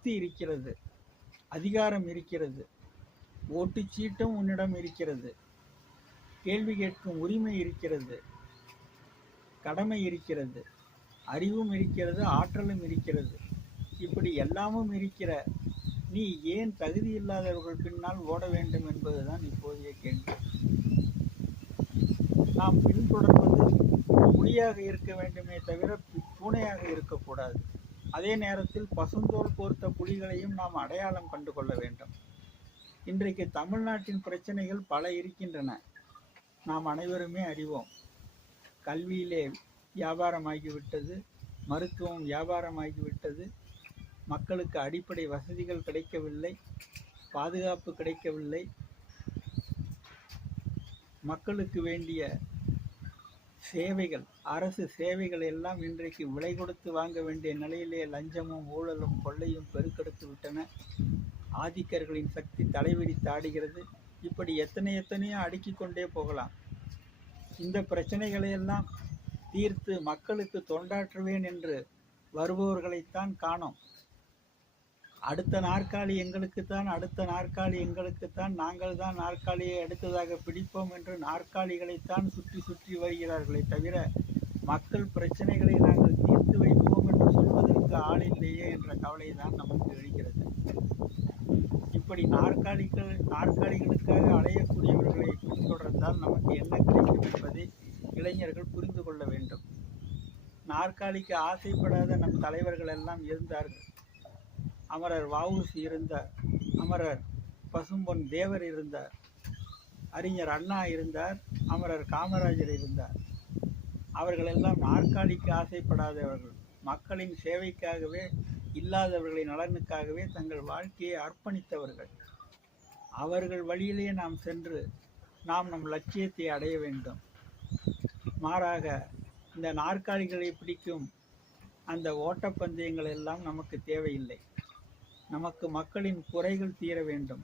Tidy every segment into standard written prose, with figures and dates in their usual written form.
சொத்து இருக்கிறது, அதிகாரம் இருக்கிறது, ஓட்டுச்சீட்டும் உன்னிடம் இருக்கிறது, கேள்வி கேட்கும் உரிமை இருக்கிறது, கடமை இருக்கிறது, அறிவும் இருக்கிறது, ஆற்றலும் இருக்கிறது. இப்படி எல்லாமும் இருக்கிற நீ ஏன் தகுதி இல்லாதவர்கள் பின்னால் ஓட வேண்டும் என்பதுதான் இப்போதைய கேள்வி. நாம் பின்தொடர்வது புலியாக இருக்க வேண்டுமே தவிர பூனையாக இருக்கக்கூடாது. அதே நேரத்தில் பசுந்தோல் போர்த்த புலிகளையும் நாம் அடையாளம் கண்டு கொள்ள வேண்டும். இன்றைக்கு தமிழ்நாட்டின் பிரச்சனைகள் பல இருக்கின்றன, நாம் அனைவருமே அறிவோம். கல்வியிலே வியாபாரமாகிவிட்டது, மருத்துவம் வியாபாரமாகிவிட்டது, மக்களுக்கு அடிப்படை வசதிகள் கிடைக்கவில்லை, பாதுகாப்பு கிடைக்கவில்லை, மக்களுக்கு வேண்டிய சேவைகள், அரசு சேவைகள் எல்லாம் இன்றைக்கு விலை கொடுத்து வாங்க வேண்டிய நிலையிலே லஞ்சமும் ஊழலும் கொள்ளையும் பெருக்கெடுத்து விட்டன. ஆதிக்கர்களின் சக்தி தலைவிரித்து ஆடுகிறது. இப்படி எத்தனையோ அடுக்கிக் கொண்டே போகலாம். இந்த பிரச்சனைகளை எல்லாம் தீர்த்து மக்களுக்கு தொண்டாற்றுவேன் என்று வருபவர்களைத்தான் காணோம். அடுத்த நாற்காலி எங்களுக்குத்தான், அடுத்த நாற்காலி எங்களுக்குத்தான், நாங்கள் தான் நாற்காலியை அடுத்ததாக பிடிப்போம் என்று நாற்காலிகளைத்தான் சுற்றி சுற்றி வருகிறார்களே தவிர மக்கள் பிரச்சனைகளை நாங்கள் தீர்த்து வைப்போம் என்று சொல்வதற்கு ஆள் இல்லையே என்ற கவலை தான் நமக்கு எழுகிறது. இப்படி நாற்காலிகளுக்காக அலையக்கூடியவர்களை பின்தொடர்ந்தால் நமக்கு என்ன கிடைக்கும் என்பதை இளைஞர்கள் புரிந்து கொள்ள வேண்டும். நாற்காலிக்கு ஆசைப்படாத நம் தலைவர்கள் எல்லாம் இருந்தார்கள். அமரர் வ.உ.சி இருந்தார், அமரர் பசும்பொன் தேவர் இருந்தார், அறிஞர் அண்ணா இருந்தார், அமரர் காமராஜர் இருந்தார். அவர்களெல்லாம் நாற்காலிக்கு ஆசைப்படாதவர்கள், மக்களின் சேவைக்காகவே, இல்லாதவர்களின் நலனுக்காகவே தங்கள் வாழ்க்கையை அர்ப்பணித்தவர்கள். அவர்கள் வழியிலே நாம் சென்று நாம் நம் லட்சியத்தை அடைய வேண்டும். மாறாக இந்த நாற்காலிகளை பிடிக்கும் அந்த ஓட்டப்பந்தயங்கள் எல்லாம் நமக்கு தேவையில்லை. நமக்கு மக்களின் குறைகள் தீர வேண்டும்,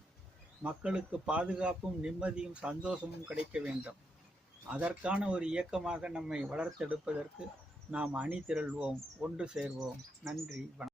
மக்களுக்கு பாதுகாப்பும் நிம்மதியும் சந்தோஷமும் கிடைக்க வேண்டும். அதற்கான ஒரு இயக்கமாக நம்மை வளர்த்தெடுப்பதற்கு நாம் அணி திரள்வோம், ஒன்று சேர்வோம். நன்றி, வணக்கம்.